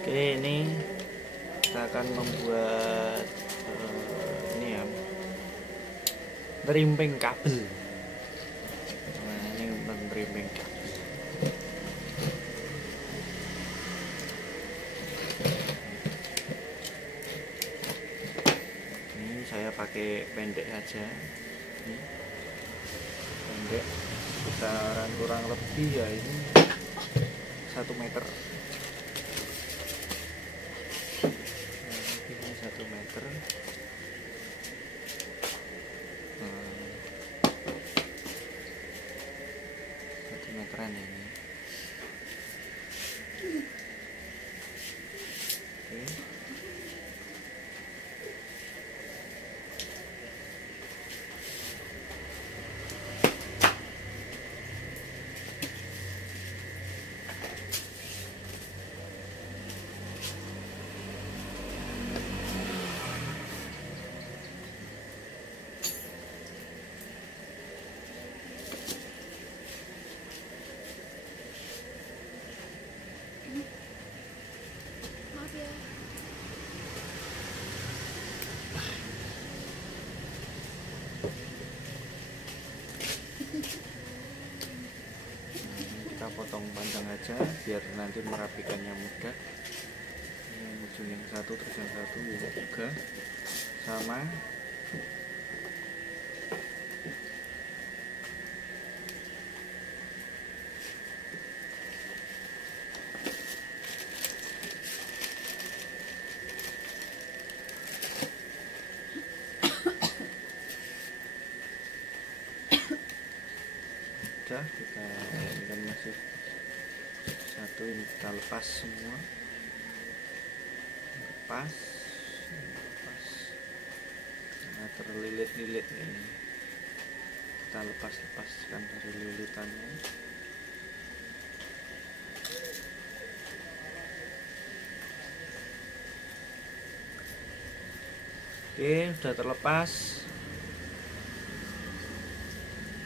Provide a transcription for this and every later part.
Oke, ini kita akan membuat ini ya, merimping kabel. Nah, ini merimping kabel. Ini saya pakai pendek aja. Ini pendek, besaran kurang lebih ya ini 1 meter. Ini 1 meter. Satu meteran ini. Oke. Kita potong panjang aja biar nanti merapikannya mudah. Yang ujung yang satu terus yang satu juga sama. Kita ini kan masih satu, ini kita lepas semua, lepas karena terlilit-lilit ini, kita lepaskan dari lilitannya. Oke, sudah terlepas.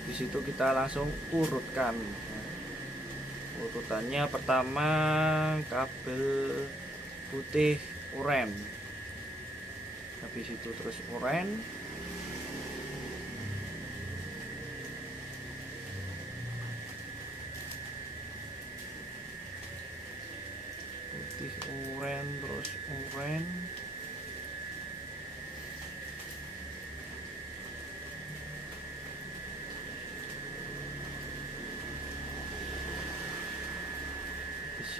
Di situ kita langsung urutkan. Urutannya pertama kabel putih oren, habis itu terus oren, putih oren terus oren,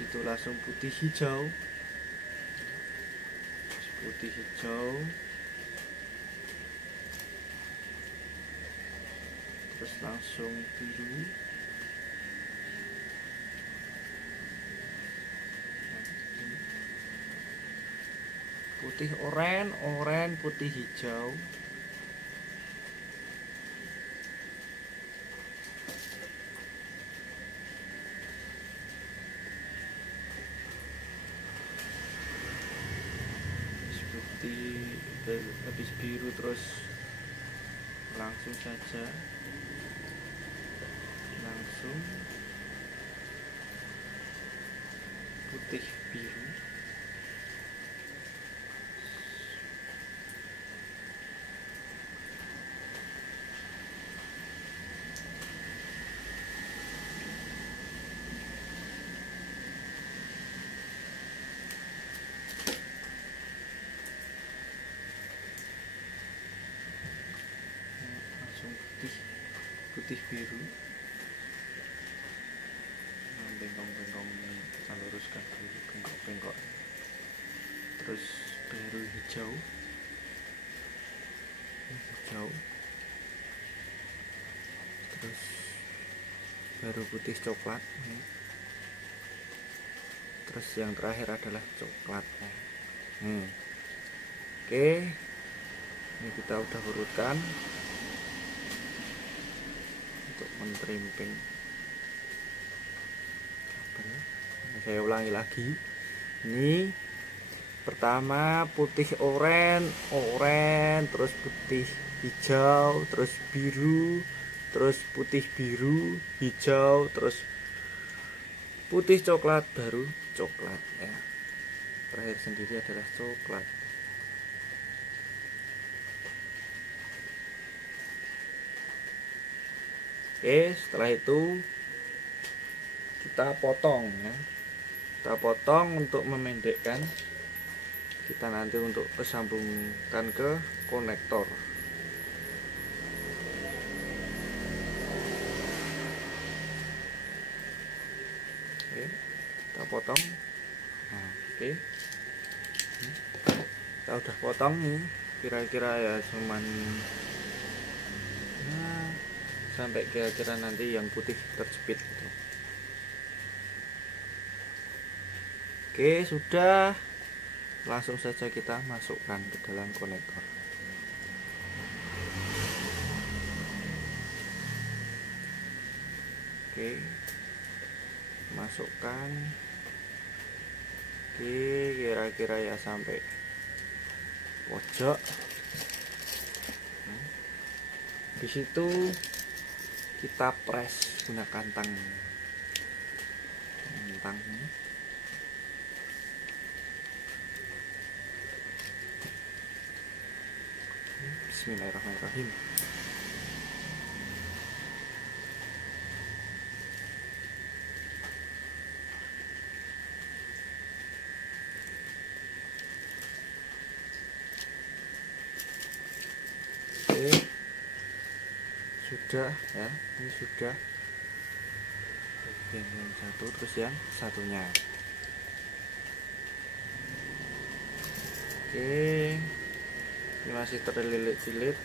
itu langsung putih hijau, terus langsung biru, putih oren, putih hijau, habis biru terus langsung saja putih biru, putih biru, bengkong-bengkong kita luruskan dulu, bengkok-bengkok, terus baru hijau, terus baru putih coklat, terus yang terakhir adalah coklat. Oke, ini kita udah urutkan untuk menterimping kabel. Saya ulangi lagi, ini pertama putih oren, terus putih hijau, terus biru, terus putih biru, hijau, terus putih coklat, baru coklat ya. terakhir sendiri adalah coklat. Oke, setelah itu kita potong ya. Kita potong untuk memendekkan. Kita nanti untuk kesambungkan ke konektor. Oke, kita potong. Nah, oke. Kita udah potong nih. Kira-kira ya cuman sampai kira-kira nanti yang putih terjepit gitu. Oke, sudah. Langsung saja kita masukkan ke dalam konektor. Oke, masukkan. Oke, kira-kira ya sampai pojok. Di situ kita press gunakan tang. Bismillahirrahmanirrahim. Oke, sudah ya, ini sudah bagian yang satu, terus yang satunya. Oke, ini masih terlilit-lilit.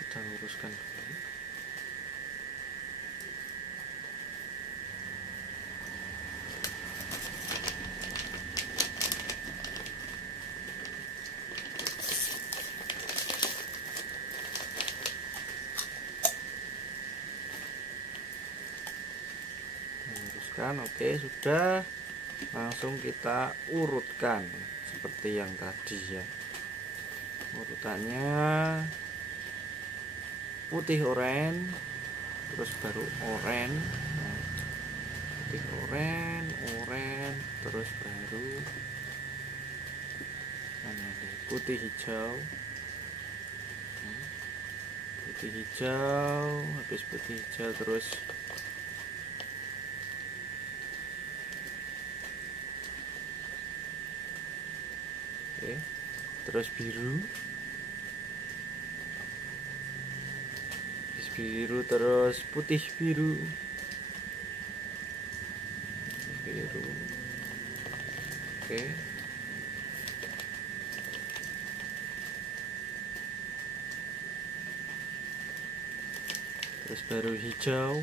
Kita luruskan dulu. Oke, sudah. Langsung kita urutkan seperti yang tadi ya. Urutannya putih oranye, terus baru oranye, putih oranye, terus baru putih hijau, habis putih hijau terus terus biru, terus putih biru, oke. Terus baru hijau,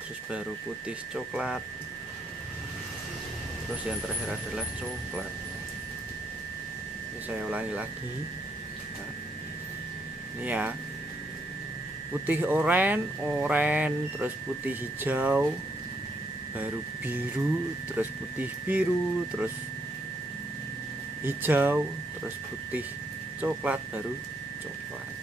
terus baru putih coklat, terus yang terakhir adalah coklat. Ini saya ulangi lagi. Nah, ini ya, putih oranye, terus putih hijau, baru biru, terus putih biru, terus hijau, terus putih coklat, baru coklat.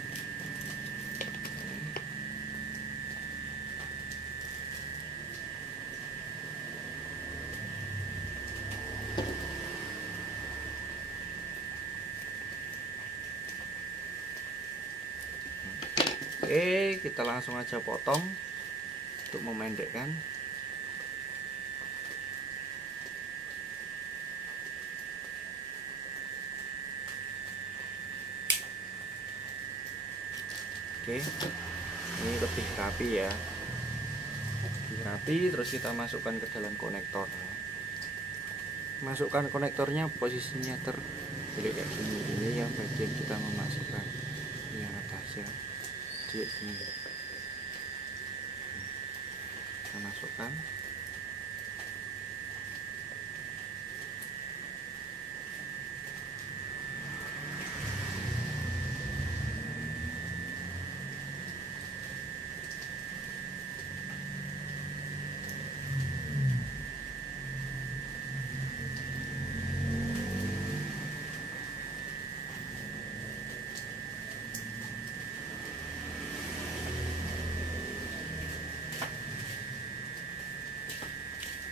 Oke, kita langsung aja potong untuk memendekkan. Oke, ini lebih rapi ya, lebih rapi. Terus kita masukkan ke dalam konektor. Masukkan konektornya posisinya terbelik kayak gini. Ini yang bagian kita memasukkan yang atas ya, di sini. Kita masukkan.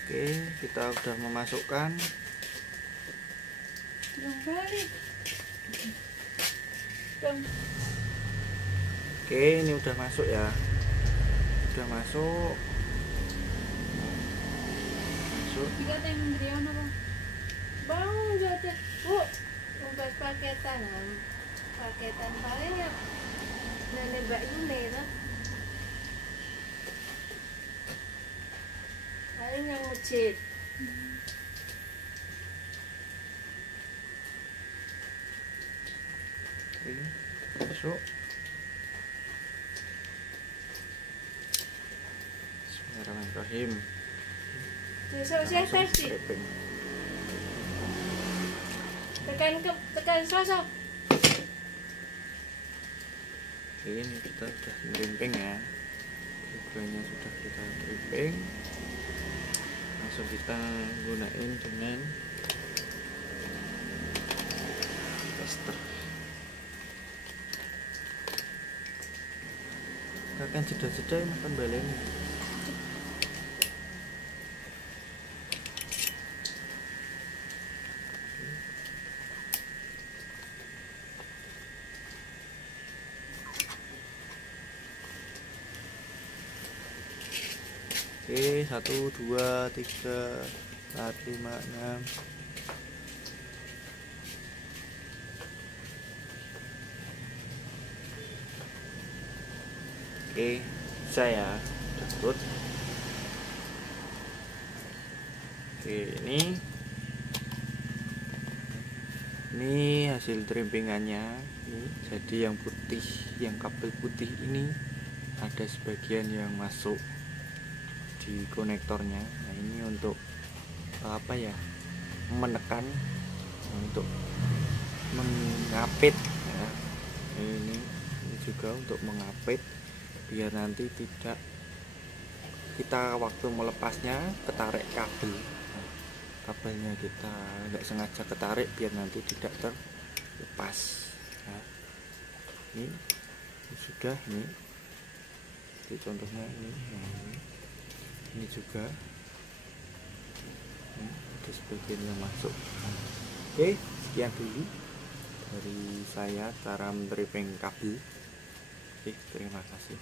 Oke, kita udah memasukkan. Oke, ini udah masuk ya. Udah masuk. Tiga tayong Brianna ba? Bang, jatuh. Bu, ugas paketan. Paketan paling ya. Nanibak ini lah. Paling yang ngecit. Oke, masuk. Bismillahirrahmanirrahim. Saya pasti. Tekan sosok. Oke, ini kita sudah dripping ya. Keduanya sudah kita dripping. Langsung kita gunain dengan tester. Kita akan jeda-jeda makan balen. Oke, 1, 2, 3, 4, 5, 6. Oke, saya udah turut. Oke, ini hasil drippingannya. Ini jadi yang putih, yang kabel putih ini ada sebagian yang masuk di konektornya. Nah, ini untuk apa ya, menekan, untuk mengapit ya. Ini juga untuk mengapit biar nanti tidak kita waktu melepasnya ketarik kabel. Nah, kabelnya kita nggak sengaja ketarik biar nanti tidak terlepas. Nah, ini sudah ini contohnya ini. Nah, ini juga ada sebagian yang masuk. Oke, sekian dulu dari saya cara dripping kabel. Oke, terima kasih.